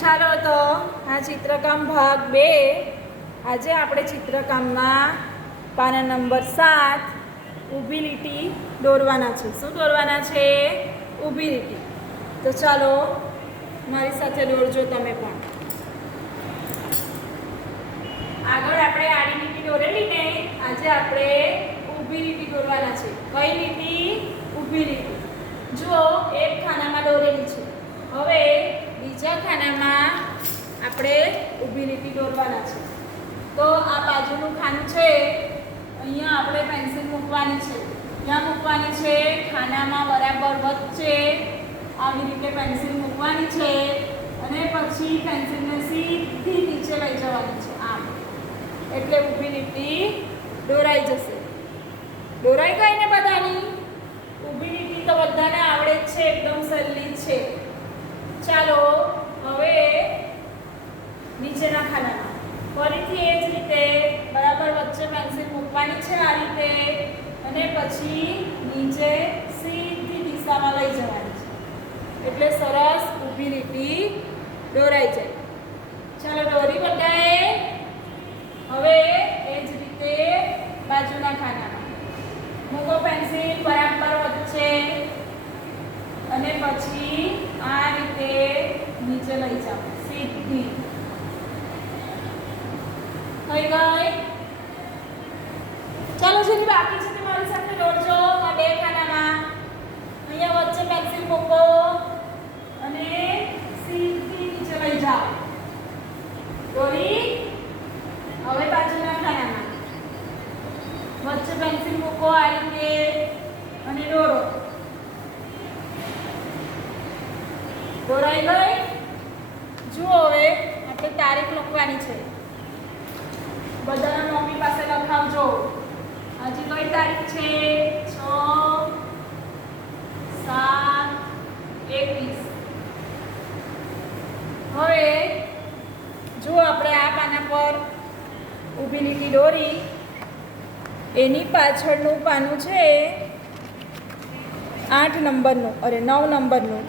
ચાલો તો આ ચિત્રકામ ભાગ 2 આજે આપણે ચિત્રકામના પાના નંબર 7 ઊભી લીટી દોરવાના છે. શું દોરવાના છે? ઊભી લીટી. તો ચાલો મારી સાથે દોરજો તમે પણ. આગળ આપણે આડી લીટી દોરેલી ને, આજે આપણે ઊભી લીટી દોરવાના છે. કઈ લીટી? ઊભી લીટી. જો એક ખાનામાં દોરેલી છે, હવે બીજા ખાનામાં આપણે ઊભી લીટી દોરવાના છે. તો આ બાજુનું ખાનું છે, અહીંયા આપણે પેન્સિલ મૂકવાની છે. ક્યાં મૂકવાની છે? ખાનામાં બરાબર વચ્ચે આવી રીતે પેન્સિલ મૂકવાની છે અને પછી પેન્સિલને સીધી નીચે લઈ જવાની છે, આમ. એટલે ઊભી લીટી દોરાઈ જશે. દોરાઈ ગઈ ને બધાની? ઊભી લીટી તો બધાને આવડે જ છે, એકદમ સહેલી છે. ચાલો હવે નીચેના ખાનામાં ફરીથી એ જ રીતે બરાબર વચ્ચે પેન્સિલ મૂકવાની છે, આ રીતે, અને પછી નીચે સીધી દિશામાં લઈ જવાની છે. એટલે સરસ ઊભી લીટી દોરાઈ જાય. ચાલો દોરી બધાએ. હવે એ જ રીતે બાજુના ખાનામાં મૂકો પેન્સિલ બરાબર વચ્ચે અને પછી આ રીતે નીચે લઈ જાઓ, સીધી. થઈ ગઈ? ચાલો જેની બાકી છે તે મારી સાથે દોરજો. આ બે ખાનામાં અહીંયા વચ્ચે પેન્સિલ મૂકો અને સીધી નીચે લઈ જાઓ. દોરી. હવે બાજુના ખાનામાં વચ્ચે પેન્સિલ મૂકો આ રીતે અને દોરો. દોરાઈ ગઈ? જુઓ હવે આપણે તારીખ લખવાની છે. બધાના મમ્મી પાસે લખાવજો. આજે કઈ તારીખ છે? 6/7/21. હવે જો આપણે આ પાના પર ઊભી લીટી દોરી, એની પાછળનું પાનું છે 8 નંબરનું, અરે 9 નંબરનું.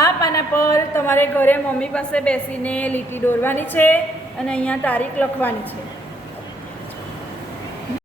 આ પાના પર તમારે ઘરે મમ્મી પાસે બેસીને લીટી દોરવાની છે અને અહીંયા તારીખ લખવાની છે.